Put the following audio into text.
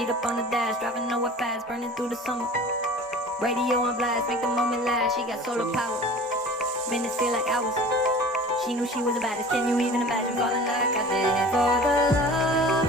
Feet up on the dash, driving nowhere fast, burning through the summer. Radio on blast, make the moment last. She got solar power, minutes feel like hours. She knew she was the baddest. Can you even imagine falling like I did for the love?